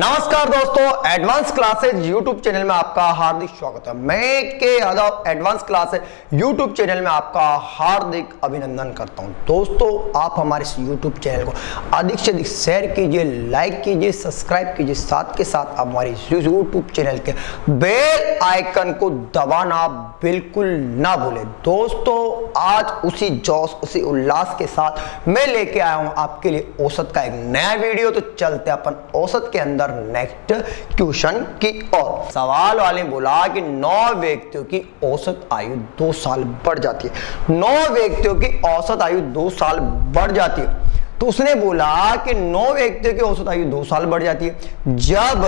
नमस्कार दोस्तों, advance classes YouTube channel में आपका हार्दिक स्वागत है। मैं के Yadav advance classes YouTube channel में आपका हार्दिक अभिनंदन करता हूं। दोस्तों, आप हमारे इस यूट्यूब चैनल को अधिक से अधिक शेयर कीजिए, लाइक कीजिए, सब्सक्राइब कीजिए। साथ के साथ आप हमारे यूट्यूब चैनल के बेल आइकन को दबाना बिल्कुल ना भूलें। दोस्तों, आज उसी जोश उसी उल्लास के साथ मैं लेके आया हूं आपके लिए औसत का एक नया वीडियो। तो चलते अपन औसत के अंदर नेक्स्ट क्वेश्चन की ओर। सवाल वाले बोला कि 9 व्यक्तियों की औसत आयु 2 साल बढ़ जाती है। 9 व्यक्तियों की औसत आयु 2 साल बढ़ जाती है। तो उसने बोला कि 9 व्यक्तियों की औसत आयु 2 साल बढ़ जाती है जब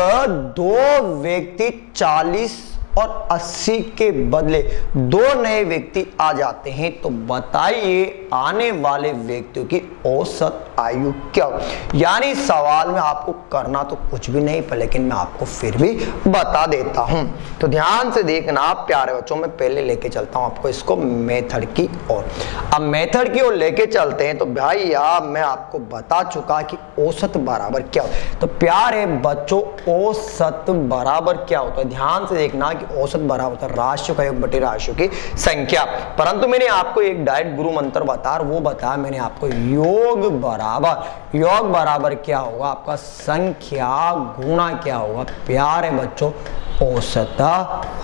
2 व्यक्ति 40 और 80 के बदले 2 नए व्यक्ति आ जाते हैं। तो बताइए आने वाले व्यक्तियों की औसत आयु क्या हो। यानी सवाल में आपको करना तो कुछ भी नहीं पर लेकिन मैं आपको फिर भी बता देता हूं। तो ध्यान से देखना प्यारे बच्चों, मैं पहले लेके चलता हूं आपको इसको मेथड की ओर। अब मेथड की ओर लेके चलते हैं। तो भाई मैं आपको बता चुका कि औसत बराबर क्या होता है। तो प्यारे बच्चों, औसत बराबर क्या होता है, ध्यान से देखना। औसत बराबर होता है राशियों का योग बटे राशियों की संख्या। परंतु मैंने आपको एक डायरेक्ट गुरु मंत्र बताया, वो बताया मैंने आपको योग बराबर क्या होगा, आपका संख्या गुणा क्या होगा प्यारे बच्चों, औसत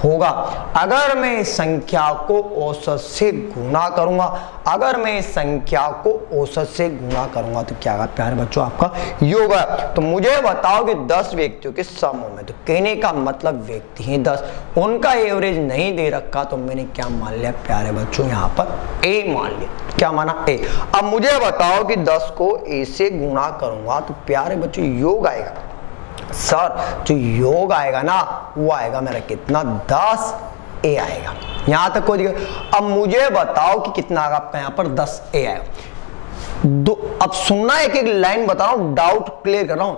होगा। अगर मैं संख्या को औसत से गुणा करूंगा, अगर मैं संख्या को औसत से गुणा करूंगा तो क्या होगा प्यारे बच्चों, आपका योग है। तो मुझे बताओ कि 10 व्यक्तियों के समूह में, तो कहने का मतलब व्यक्ति हैं 10, उनका एवरेज नहीं दे रखा, तो मैंने क्या मान लिया प्यारे बच्चों, यहाँ पर ए मान लिया। क्या माना, ए। अब मुझे बताओ कि 10 को ए से गुणा करूंगा तो प्यारे बच्चों योग आएगा। सर जो योग आएगा ना वो आएगा मेरा कितना, 10 ए आएगा। यहां तक कोई दिक्कत। अब मुझे बताओ कि कितना आएगा आपका, यहाँ पर 10 ए आएगा। अब सुनना, एक एक लाइन बता रहा हूं, डाउट क्लियर कर रहा हूं।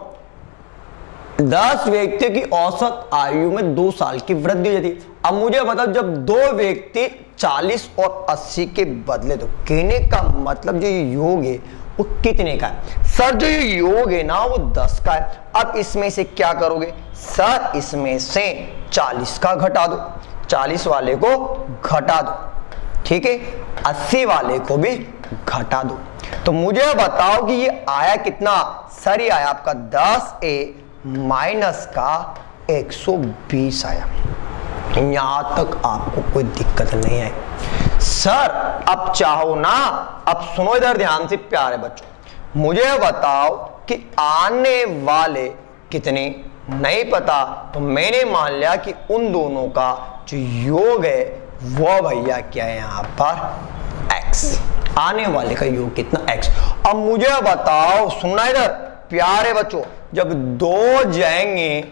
10 व्यक्तियों की औसत आयु में 2 साल की वृद्धि हो जाती है। अब मुझे बताओ जब 2 व्यक्ति 40 और 80 के बदले, तो कहने का मतलब जो ये योग है वो कितने का है। सर जो ये योग है ना वो 10 का है। अब इसमें से क्या करोगे सर, इसमें से 40 का घटा दो, 40 वाले को घटा दो, ठीक है, 80 वाले को भी घटा दो। तो मुझे बताओ कि ये आया कितना सर, ये आया आपका 10A माइनस का 120 आया। यहां तक आपको कोई दिक्कत नहीं है सर। अब चाहो ना, अब सुनो इधर ध्यान से प्यारे बच्चों, मुझे बताओ कि आने वाले कितने नहीं पता, तो मैंने मान लिया कि उन दोनों का जो योग है वो भैया क्या है यहाँ पर x, आने वाले का योग कितना x। अब मुझे बताओ, सुनना इधर प्यारे बच्चों, जब 2 जाएंगे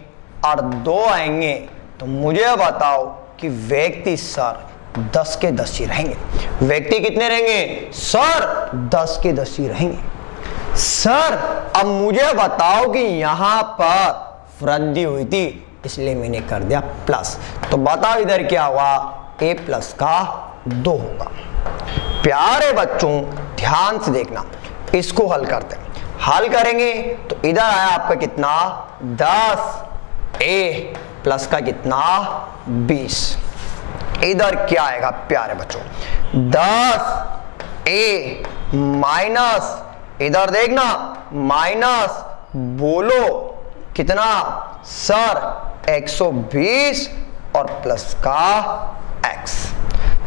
और 2 आएंगे तो मुझे बताओ कि व्यक्ति सर 10 के 10 ही रहेंगे। व्यक्ति कितने रहेंगे सर, 10 के 10 ही रहेंगे सर। अब मुझे बताओ कि यहां पर वृद्धि हुई थी इसलिए मैंने कर दिया प्लस। तो बताओ इधर क्या हुआ, a प्लस का 2 होगा। प्यारे बच्चों ध्यान से देखना, इसको हल करते हैं। हल करेंगे तो इधर आया आपका कितना, 10A प्लस का कितना 20। इधर क्या आएगा प्यारे बच्चों, 10A माइनस, इधर देखना माइनस, बोलो कितना सर 120 और प्लस का x।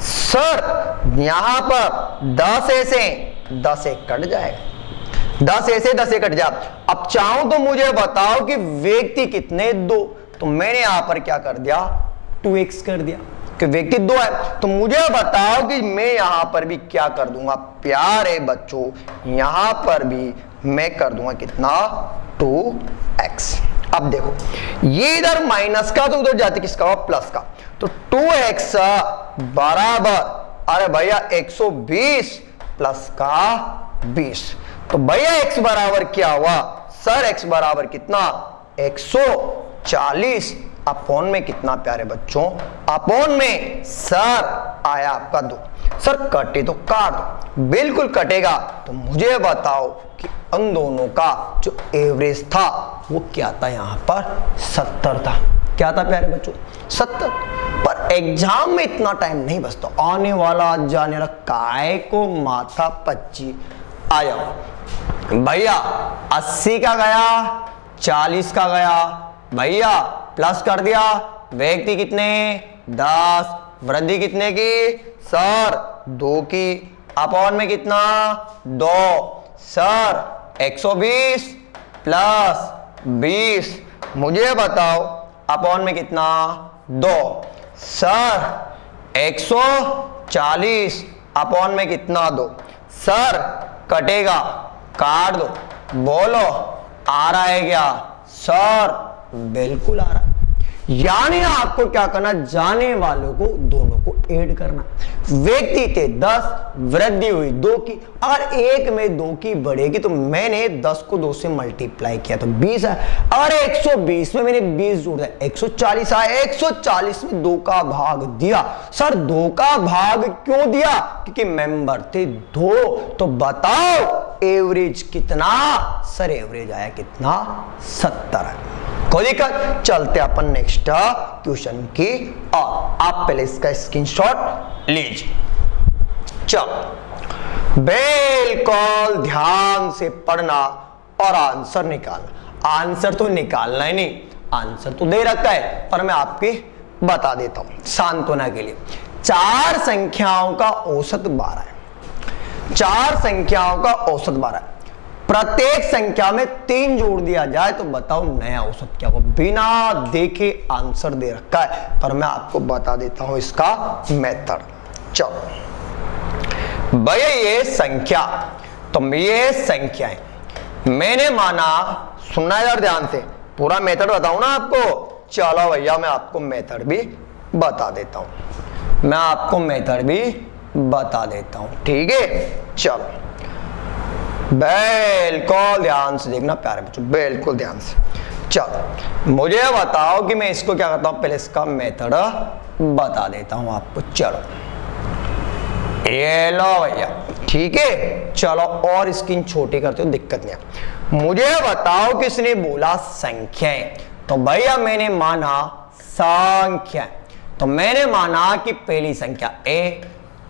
सर यहां पर 10A से 10A कट जाएगा, 10A से 10A कट जाए। अब चाहूं तो मुझे बताओ कि व्यक्ति कितने 2, तो मैंने यहां पर क्या कर दिया 2x कर दिया कि व्यक्ति 2 है। तो मुझे बताओ कि मैं यहां पर भी क्या कर दूंगा प्यारे बच्चों, यहां पर भी मैं कर दूंगा कितना 2x। अब देखो ये इधर माइनस का तो उधर जाते किसका हुआ प्लस का, तो 2x बराबर, अरे भैया 120 प्लस का 20। तो भैया x बराबर क्या हुआ सर, x बराबर कितना 140 अपॉन में कितना प्यारे बच्चों, अपॉन में सर आया आपका 2। सर कटे तो काट दो, बिल्कुल कटेगा। तो मुझे बताओ कि उन दोनों का जो एवरेज था वो क्या था, यहाँ पर 70 था। क्या था प्यारे बच्चों, 70। पर एग्जाम में इतना टाइम नहीं बचता, आने वाला जाने वाला, काय को माथा 25। आ जाओ भैया, 80 का गया, 40 का गया भैया, प्लस कर दिया, व्यक्ति कितने 10, वृद्धि कितने की सर 2 की, अपॉन में कितना 2 सर 120 प्लस 20, मुझे बताओ अपॉन में कितना 2 सर 140 अपॉन में कितना 2 सर, कटेगा काट दो, बोलो आ रहा है क्या सर, बिल्कुल आ रहा है। यानी आपको क्या करना, जाने वालों को दोनों को ऐड करना। व्यक्ति थे 10, वृद्धि हुई 2 की, अगर एक में 2 की बढ़ेगी तो मैंने 10 को 2 से मल्टीप्लाई किया तो 20 है, और 120 में मैंने 20 जोड़ दिया 140 आया, 140 में 2 का भाग दिया। सर 2 का भाग क्यों दिया, क्योंकि मेंबर थे 2। तो बताओ एवरेज कितना, सर एवरेज आया कितना 70 है। कोई दिक्कत, चलते अपन नेक्स्ट क्वेश्चन की और आप पहले इसका स्क्रीनशॉट लीजिए। चलो बिल्कुल ध्यान से पढ़ना और आंसर निकालना। आंसर तो निकालना ही नहीं, आंसर तो दे रखा है पर मैं आपके बता देता हूं सांत्वना के लिए। 4 संख्याओं का औसत 12 है। 4 संख्याओं का औसत 12 है। प्रत्येक संख्या में 3 जोड़ दिया जाए तो बताओ नया औसत क्या होगा। बिना देखे आंसर दे रखा है पर मैं आपको बता देता हूं इसका मेथड। चलो भैया ये संख्या, तो ये संख्याएं मैंने माना, सुनना यार ध्यान से, पूरा मेथड बताऊं ना आपको। चलो भैया मैं आपको मेथड भी बता देता हूं, मैं आपको मेथड भी बता देता हूं, ठीक है। चलो बिल्कुल ध्यान से देखना प्यारे बच्चों, बिल्कुल ध्यान से। चलो मुझे बताओ कि मैं इसको क्या करता हूं, पहले इसका मेथड बता देता हूं आपको। चलो ये लो भैया, ठीक है। चलो और स्क्रीन छोटी करते हो, दिक्कत नहीं है। मुझे बताओ किसने बोला संख्याएं, तो भैया मैंने माना संख्या, तो मैंने माना कि पहली संख्या ए,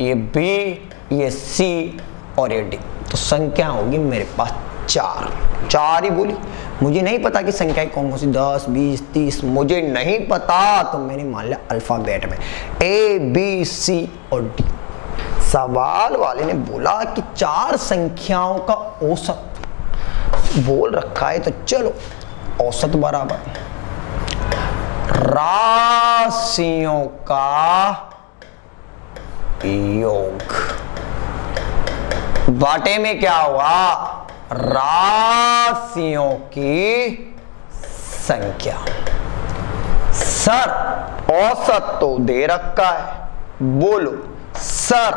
ये बी, ये सी और ये डी, तो संख्या होगी मेरे पास 4 ही बोली। मुझे नहीं पता कि संख्याएं कौन कौन सी 10, 20, 30 मुझे नहीं पता, तो मैंने मान लिया अल्फाबेट में ए, बी, सी और डी। सवाल वाले ने बोला कि 4 संख्याओं का औसत बोल रखा है, तो चलो औसत बराबर राशियों का योग, बाटे में क्या हुआ, राशियों की संख्या। सर औसत तो दे रखा है, बोलो सर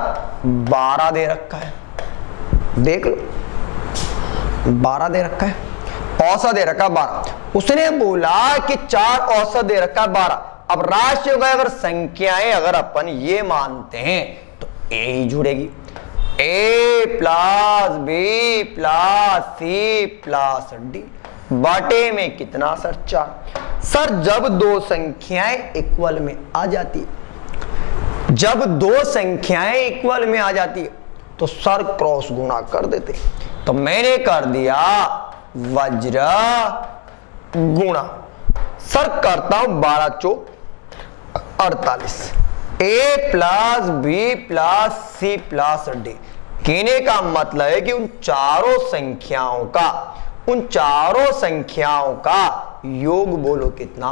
12 दे रखा है, देख लो 12 दे रखा है, औसत दे रखा है 12। उसने बोला कि 4 औसत दे रखा है 12। अब राशियों का अगर संख्याएं अगर अपन ये मानते हैं तो ए ही जुड़ेगी, A plus B plus C plus D, बाटे में कितना सर 4। सर जब 2 संख्याएं इक्वल में आ जाती है, जब 2 संख्याएं इक्वल में आ जाती है तो सर क्रॉस गुणा कर देते। तो मैंने कर दिया वज्र गुणा। सर करता हूं 12 चौक 48, A plus B plus C plus D. कहने का मतलब है कि उन चारों संख्याओं का योग बोलो कितना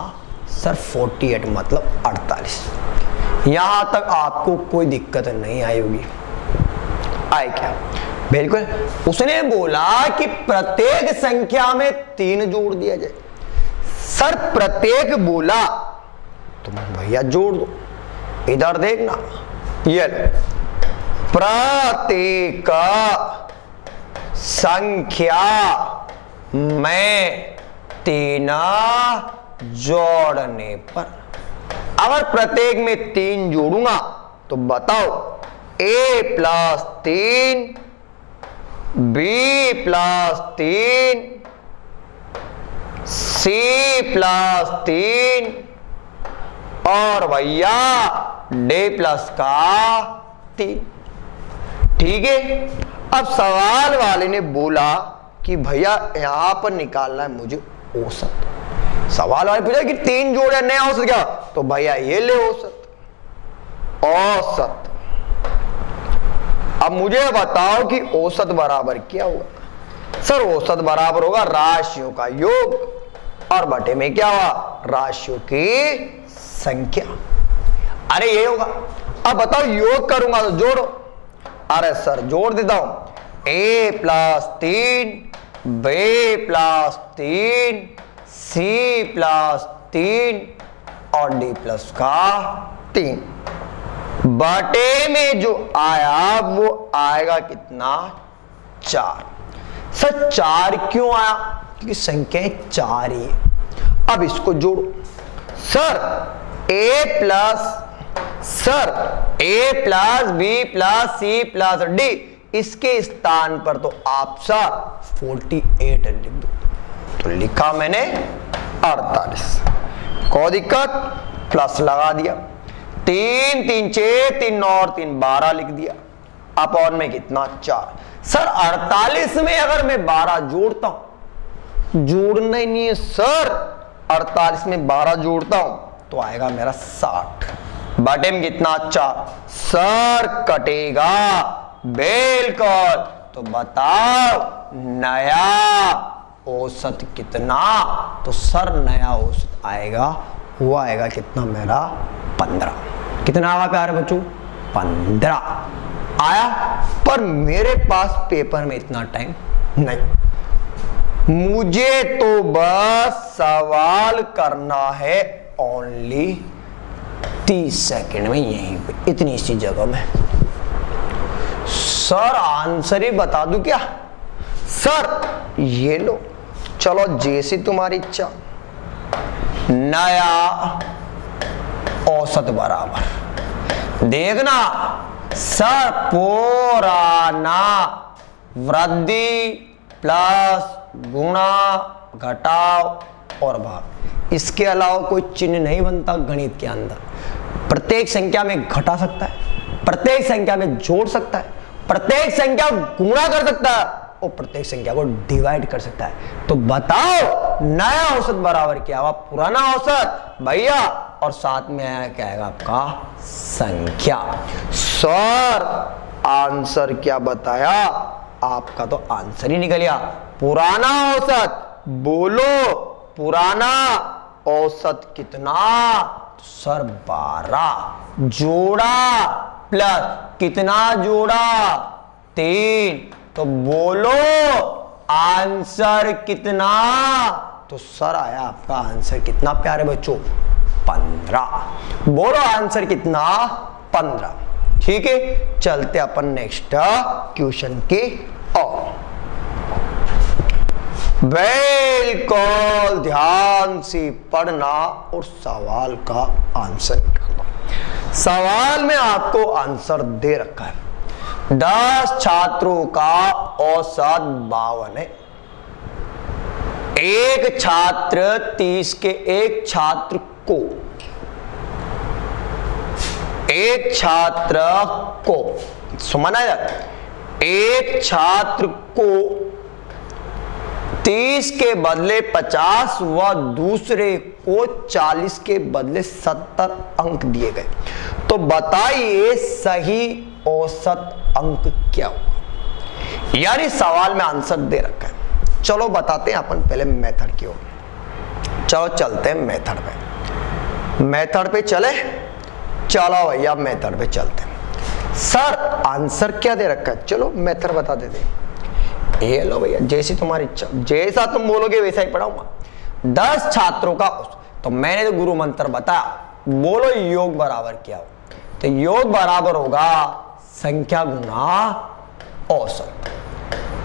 सर 48, मतलब 48। यहां तक आपको कोई दिक्कत नहीं आई होगी, आए क्या? बिल्कुल। उसने बोला कि प्रत्येक संख्या में 3 जोड़ दिया जाए। सर प्रत्येक बोला तो भैया जोड़ दो, इधर देखना, ये प्रत्येक संख्या में 3 जोड़ने पर, अगर प्रत्येक में 3 जोड़ूंगा तो बताओ a plus 3, b plus 3, C plus 3 और भैया D प्लस का 3। ठीक है। अब सवाल वाले ने बोला कि भैया यहां पर निकालना है मुझे औसत। सवाल वाले पूछा कि 3 जोड़ है, नया औसत क्या? तो भैया ये ले औसत। औसत। अब मुझे बताओ कि औसत बराबर क्या होगा? सर औसत बराबर होगा राशियों का योग और बटे में क्या हुआ? राशियों की संख्या। अरे ये होगा। अब बताओ योग करूंगा तो जोड़ो। अरे सर जोड़ देता हूं। a plus 3 b plus 3 c plus 3 और d प्लस का 3 बटे में जो आया वो आएगा कितना? 4। सर 4 क्यों आया? क्योंकि संख्या 4 ही है। अब इसको जोड़ो। Sir a plus b plus c plus d, इसके स्थान पर तो आप सर 48 लिख दो। तो लिखा मैंने 48। कोई दिक्कत? प्लस लगा दिया। 3 3 6 3 और 3 12 लिख दिया। अपॉन में कितना? 4। सर 48 में अगर मैं 12 जोड़ता हूं, जोड़ना ही नहीं है सर, 48 में 12 जोड़ता हूं तो आएगा मेरा 60 बटे में कितना? 4। सर कटेगा बिल्कुल। तो बताओ नया औसत कितना? तो सर नया औसत आएगा, वो आएगा कितना मेरा? 15। कितना आया प्यारे बच्चों? 15 आया। पर मेरे पास पेपर में इतना टाइम नहीं, मुझे तो बस सवाल करना है ओनली 30 सेकंड में, यहीं पे इतनी सी जगह में। सर आंसर ही बता दूं क्या? सर ये लो, चलो जैसी तुम्हारी इच्छा। नया औसत बराबर देखना सर पुराना वृद्धि प्लस गुणा घटाव और भाग, इसके अलावा कोई चिन्ह नहीं बनता गणित के अंदर। प्रत्येक संख्या में घटा सकता है, प्रत्येक संख्या में जोड़ सकता है, प्रत्येक संख्या गुणा कर सकता है और प्रत्येक संख्या को डिवाइड कर सकता है। तो बताओ नया औसत बराबर क्या हुआ? पुराना औसत भैया, और साथ में आया क्या आएगा आपका? संख्या। सर आंसर क्या बताया? आपका तो आंसर ही निकल गया। पुराना औसत बोलो, पुराना औसत कितना? सर 12 जोड़ा प्लस कितना जोड़ा? 3। तो बोलो आंसर कितना? तो सर आया आपका आंसर कितना प्यारे बच्चों? 15। बोलो आंसर कितना? 15। ठीक है, चलते अपन नेक्स्ट क्वेश्चन की ओर। बिल्कुल ध्यान से पढ़ना और सवाल का आंसर निकालना। सवाल में आपको आंसर दे रखा है। 10 छात्रों का औसत 52 है। एक छात्र 30 के एक छात्र सुमना एक छात्र को 30 के बदले 50 व दूसरे को 40 के बदले 70 अंक दिए गए, तो बताइए सही औसत अंक क्या होगा? यानी सवाल में आंसर दे रखा है। चलो बताते हैं अपन पहले मेथड की ओर। चलो चलते हैं मेथड पे। मेथड पे चले, चलो भैया मेथड पे चलते हैं। सर आंसर क्या दे रखा है? चलो मेथड बता देते हैं। ये लो भैया, जैसी तुम्हारी इच्छा, जैसा तुम बोलोगे वैसा ही पढ़ाऊंगा। 10 छात्रों का, तो मैंने तो गुरु मंत्र बताया, बोलो योग बराबर क्या हो? तो योग बराबर होगा संख्या गुना औसत।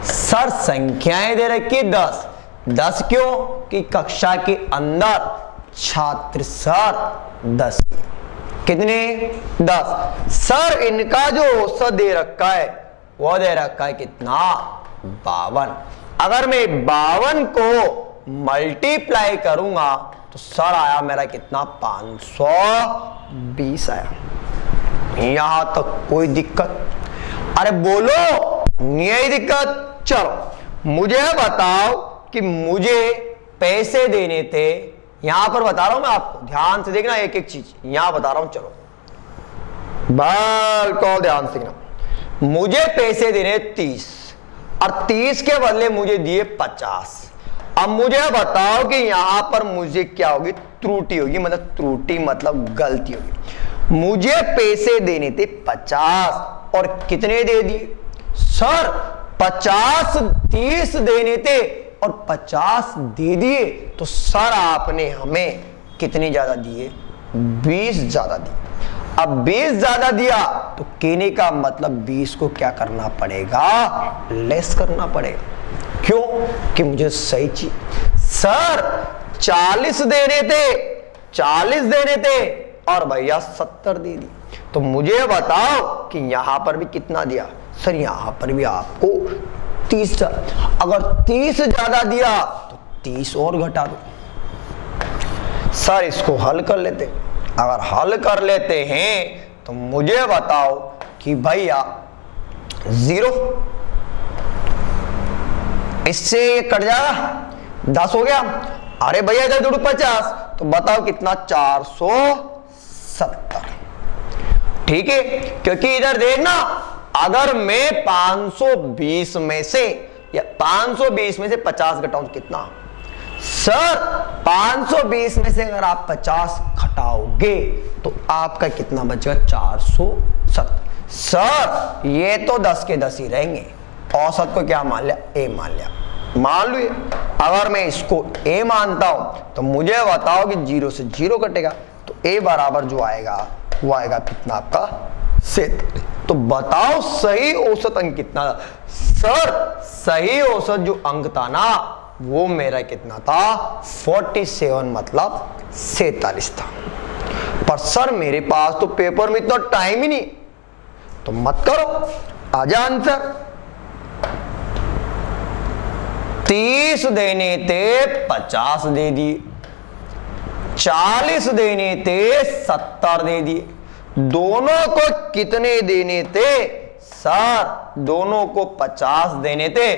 सर संख्याएं दे रखी 10। 10 क्यों? कि कक्षा के अंदर छात्र सर 10। कितने? 10। सर इनका जो औसत दे रखा है वो दे रखा है कितना? 52। अगर मैं 52 को मल्टीप्लाई करूंगा तो सर आया मेरा कितना 520 आया। यहां तक कोई दिक्कत? अरे बोलो, यही दिक्कत। चलो मुझे बताओ कि मुझे पैसे देने थे, यहां पर बता रहा हूं मैं आपको, ध्यान से देखना एक एक चीज यहां बता रहा हूं। चलो बिल्कुल ध्यान से देखना। मुझे पैसे देने 30 और 30 के बदले मुझे दिए 50। अब मुझे बताओ कि यहां पर मुझे क्या होगी? त्रुटि होगी, मतलब त्रुटि मतलब गलती होगी। मुझे पैसे देने थे 50 और कितने दे दिए? सर 50 30 देने थे और 50 दे दिए, तो सर आपने हमें कितने ज्यादा दिए? 20 ज्यादा दिए। अब 20 ज्यादा दिया तो कहने का मतलब 20 को क्या करना पड़ेगा? लेस करना पड़ेगा। क्यों? कि मुझे सही चीज। सर 40 देने थे और भैया 70 दे दी, तो मुझे बताओ कि यहां पर भी कितना दिया? सर यहां पर भी आपको 30। अगर 30 ज्यादा दिया तो 30 और घटा दो। सर इसको हल कर लेते। अगर हल कर लेते हैं तो मुझे बताओ कि भैया 0, इससे ये कट जाएगा, 10 हो गया। अरे भैया इधर जोड़ू 50, तो बताओ कितना? 470। ठीक है, क्योंकि इधर देखना, अगर मैं 520 में से या 520 में से 50 घटाऊं तो कितना? सर 520 में से अगर आप 50 घटाओगे तो आपका कितना बचेगा? 470। सर ये तो 10 के 10 ही रहेंगे। औसत को क्या मान लिया? ए मान लिया। मान लो अगर मैं इसको ए मानता हूं तो मुझे बताओ कि 0 से 0 कटेगा, तो ए बराबर जो आएगा वो आएगा कितना? आपका 47। तो बताओ सही औसत अंक कितना था? सर सही औसत जो अंक था ना वो मेरा कितना था? 47, मतलब 47 था। पर सर मेरे पास तो पेपर में इतना टाइम ही नहीं, तो मत करो, आजा आंसर। 30 देने थे 50 दे दिए, 40 देने थे 70 दे दिए। दोनों को कितने देने थे? सर दोनों को 50 देने थे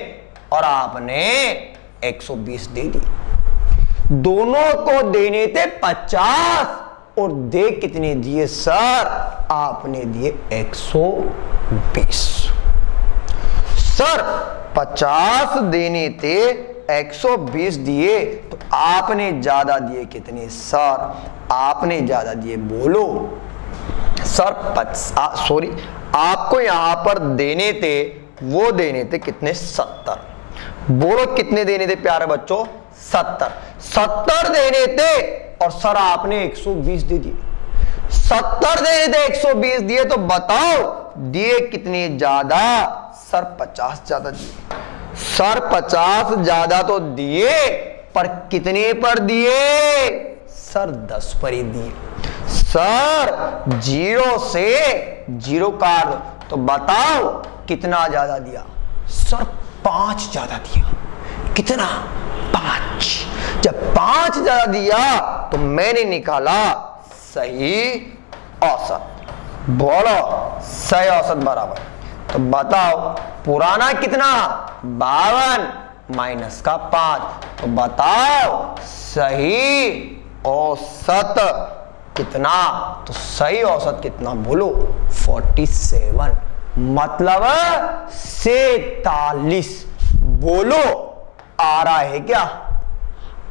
और आपने 120 दे दी। दोनों को देने थे 50 और दे कितने दिए? सर आपने दिए 120। सर 50 देने थे, 120 दिए, तो आपने ज्यादा दिए कितने? सर आपने ज्यादा दिए, बोलो। सर सॉरी, आपको यहां पर देने थे, वो देने थे कितने? 70। बोलो कितने देने थे प्यारे बच्चों? 70 देने थे और सर आपने 120 दे दिए। 70 देने थे, 120 दिए, तो बताओ दिए कितने ज्यादा? सर 50 ज्यादा दिए। सर 50 ज्यादा तो दिए, पर कितने पर दिए? सर 10 पर ही दिए। सर 0 से 0 काट दो, तो बताओ कितना ज्यादा दिया? सर 5 ज्यादा दिया। कितना? 5। जब 5 ज्यादा दिया तो मैंने निकाला सही औसत। बोलो सही औसत बराबर, तो बताओ पुराना कितना? 52 माइनस का 5, तो बताओ सही औसत कितना? तो सही औसत कितना? बोलो 47, मतलब 47। बोलो आ रहा है क्या?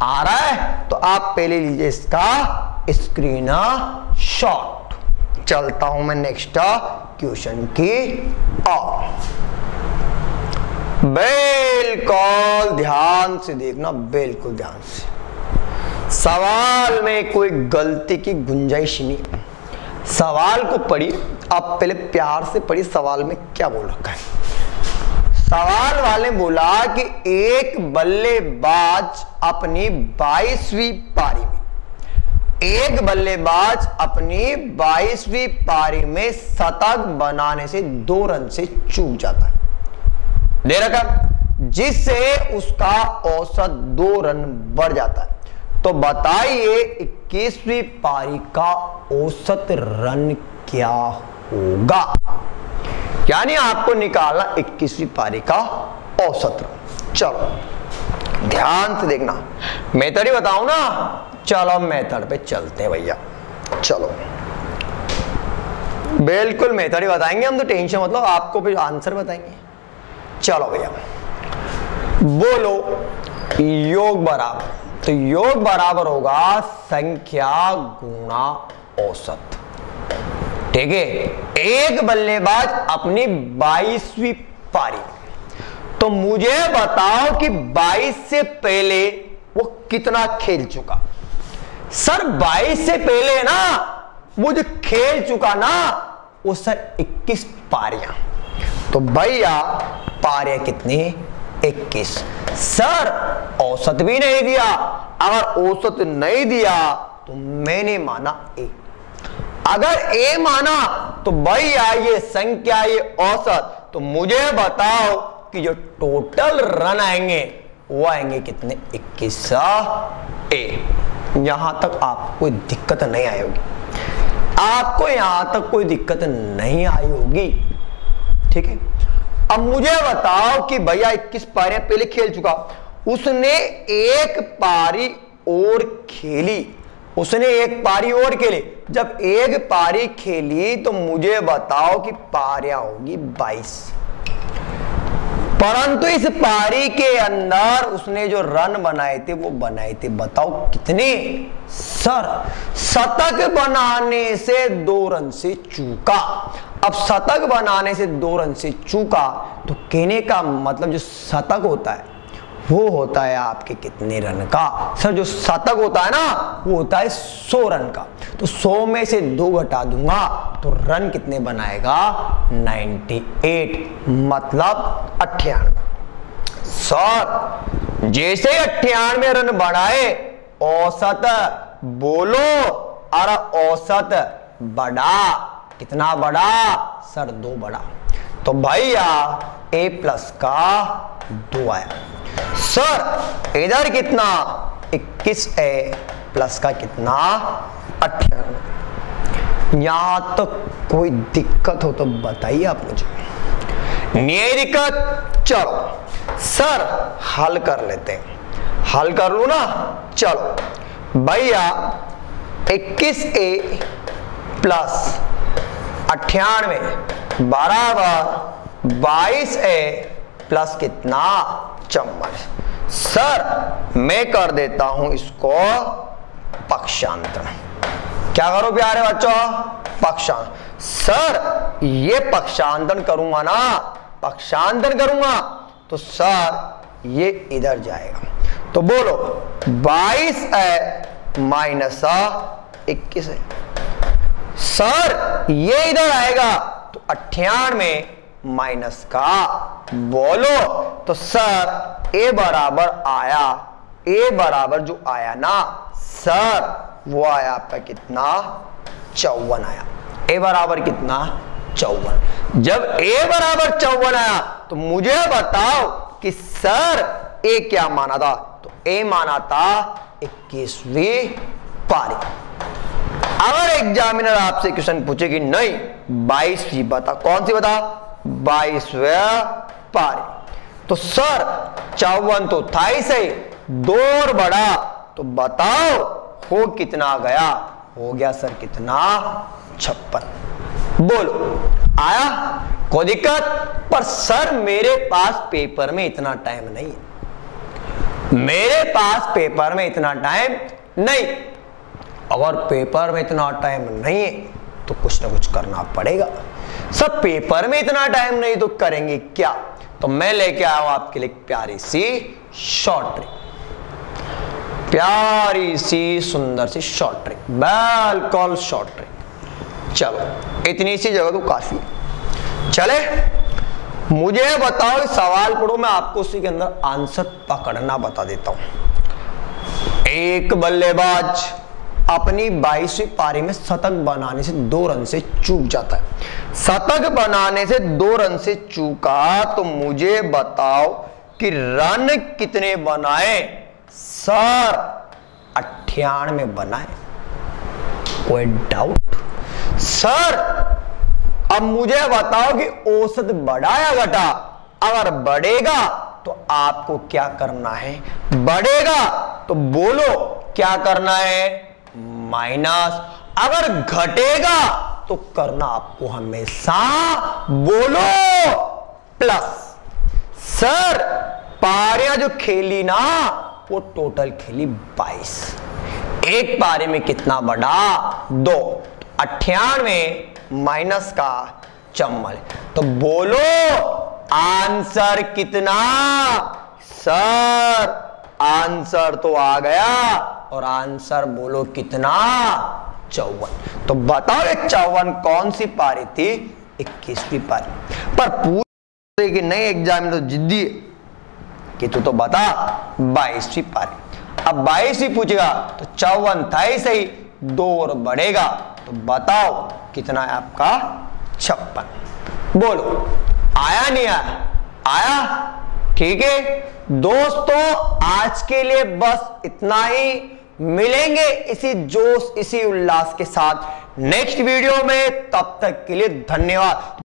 आ रहा है? तो आप पहले लीजिए इसका स्क्रीन शॉट। चलता हूं मैं नेक्स्ट क्वेश्चन की ओर। बिल्कुल ध्यान से देखना, बिल्कुल ध्यान से। सवाल में कोई गलती की गुंजाइश नहीं। सवाल को पढ़िए, आप पहले प्यार से पढ़िए सवाल में क्या बोल रखा है। सवाल वाले बोला कि एक बल्लेबाज अपनी 22वीं पारी में, एक बल्लेबाज अपनी 22वीं पारी में शतक बनाने से 2 रन से चूक जाता है। दे रखा जिससे उसका औसत 2 रन बढ़ जाता है। तो बताइए 21वीं पारी का औसत रन क्या होगा। यानी आपको निकालना 21वीं पारी का औसत रन। चलो ध्यान से देखना, मेथड ही बताऊं ना। चलो मेथड पे चलते हैं भैया। चलो बिल्कुल मेथड ही बताएंगे हम, तो टेंशन मतलब आपको फिर आंसर बताएंगे। चलो भैया बोलो योग बराबर, तो योग बराबर होगा संख्या गुणा औसत। ठीक है, एक बल्लेबाज अपनी 22वीं पारी, तो मुझे बताओ कि 22 से पहले वो कितना खेल चुका। सर 22 से पहले ना वो जो खेल चुका ना वो सर 21 पारियां। तो भैया पारियां कितनी? 21। सर औसत भी नहीं दिया, अगर औसत नहीं दिया तो मैंने माना ए। अगर ए माना तो भैया ये संख्या ये औसत, तो मुझे बताओ कि जो टोटल रन आएंगे वो आएंगे कितने? 21 ए। यहां तक आपको कोई दिक्कत नहीं आई होगी, आपको यहां तक कोई दिक्कत नहीं आई होगी। ठीक है, अब मुझे बताओ कि भैया 21 पारियां पहले खेल चुका, उसने एक पारी और खेली, उसने एक पारी और खेली। जब एक पारी खेली तो मुझे बताओ कि पारियां होगी 22, परंतु इस पारी के अंदर उसने जो रन बनाए थे वो बनाए थे, बताओ कितने? सर शतक बनाने से 2 रन से चूका। अब शतक बनाने से 2 रन से चूका, तो कहने का मतलब जो शतक होता है वो होता है आपके कितने रन का? सर जो शतक होता है ना वो होता है 100 रन का। तो 100 में से 2 घटा दूंगा तो रन कितने बनाएगा? 98, मतलब 98। सर जैसे 98 रन बढ़ाए, औसत बोलो, अरे औसत बढ़ा, कितना बढ़ा? सर 2 बढ़ा। तो भैया ए प्लस का 2 आया। सर इधर कितना? 21 ए प्लस का कितना? 98। यहां तो कोई दिक्कत हो तो बताइए आप मुझे। नहीं दिक्कत? चलो सर हल कर लेते हैं, हल कर लू ना। चलो भैया 21 ए प्लस 98 बराबर 22 ए प्लस कितना? 54। सर मैं कर देता हूं इसको पक्षांतर। क्या करो प्यारे बच्चों? पक्षांतर। सर ये पक्षांतर करूंगा ना, पक्षांतर करूंगा तो सर ये इधर जाएगा। तो बोलो 22 है माइनस 21 है। सर ये इधर आएगा तो 98 माइनस का, बोलो तो सर ए बराबर आया, ए बराबर जो आया ना सर वो आया आपका कितना? 54 आया। ए बराबर कितना? 54। जब ए बराबर 54 आया तो मुझे बताओ कि सर ए क्या माना था? तो ए माना था 21वीं पारी। अगर एग्जामिनर आपसे क्वेश्चन पूछे कि नहीं 22वीं बता, कौन सी बता? 22वें पारी। तो सर 54 तो था ही सही, 2 और बढ़ा, तो बताओ हो कितना गया? हो गया सर कितना? 56। बोलो आया? कोई दिक्कत? पर सर मेरे पास पेपर में इतना टाइम नहीं है, मेरे पास पेपर में इतना टाइम नहीं। अगर पेपर में इतना टाइम नहीं है तो कुछ ना कुछ करना पड़ेगा। सर पेपर में इतना टाइम नहीं तो करेंगे क्या? तो मैं लेके आया हूं आपके लिए प्यारी सी शॉर्ट ट्रिक, प्यारी सी सुंदर सी शॉर्ट ट्रिक, बिल्कुल शॉर्ट ट्रिक। चलो इतनी सी जगह तो काफी है। चले मुझे बताओ, सवाल पढ़ो, मैं आपको उसी के अंदर आंसर पकड़ना बता देता हूं। एक बल्लेबाज अपनी 22वीं पारी में शतक बनाने से 2 रन से चूक जाता है। शतक बनाने से 2 रन से चूका, तो मुझे बताओ कि रन कितने बनाए? सर 98 बनाए। कोई डाउट? सर अब मुझे बताओ कि औसत बढ़ा या घटा? अगर बढ़ेगा तो आपको क्या करना है? बढ़ेगा तो बोलो क्या करना है? माइनस। अगर घटेगा तो करना आपको हमेशा बोलो प्लस। सर पारियां जो खेली ना वो टोटल खेली 22। एक पारी में कितना बढ़ा? 2। 98 माइनस का 54। तो बोलो आंसर कितना? सर आंसर तो आ गया, और आंसर बोलो कितना? 54। तो बताओ ये 54 कौन सी पारी थी? 21वीं पारी। पर पूछे कि नहीं एग्जाम में तो जिद्दी कि तू तो बता 22वीं पारी। अब 22वीं पूछेगा तो 54 था ही सही, 2 और बढ़ेगा तो बताओ कितना है आपका? 56। बोलो आया नहीं आया? आया? ठीक है दोस्तों, आज के लिए बस इतना ही। मिलेंगे इसी जोश इसी उल्लास के साथ नेक्स्ट वीडियो में। तब तक के लिए धन्यवाद।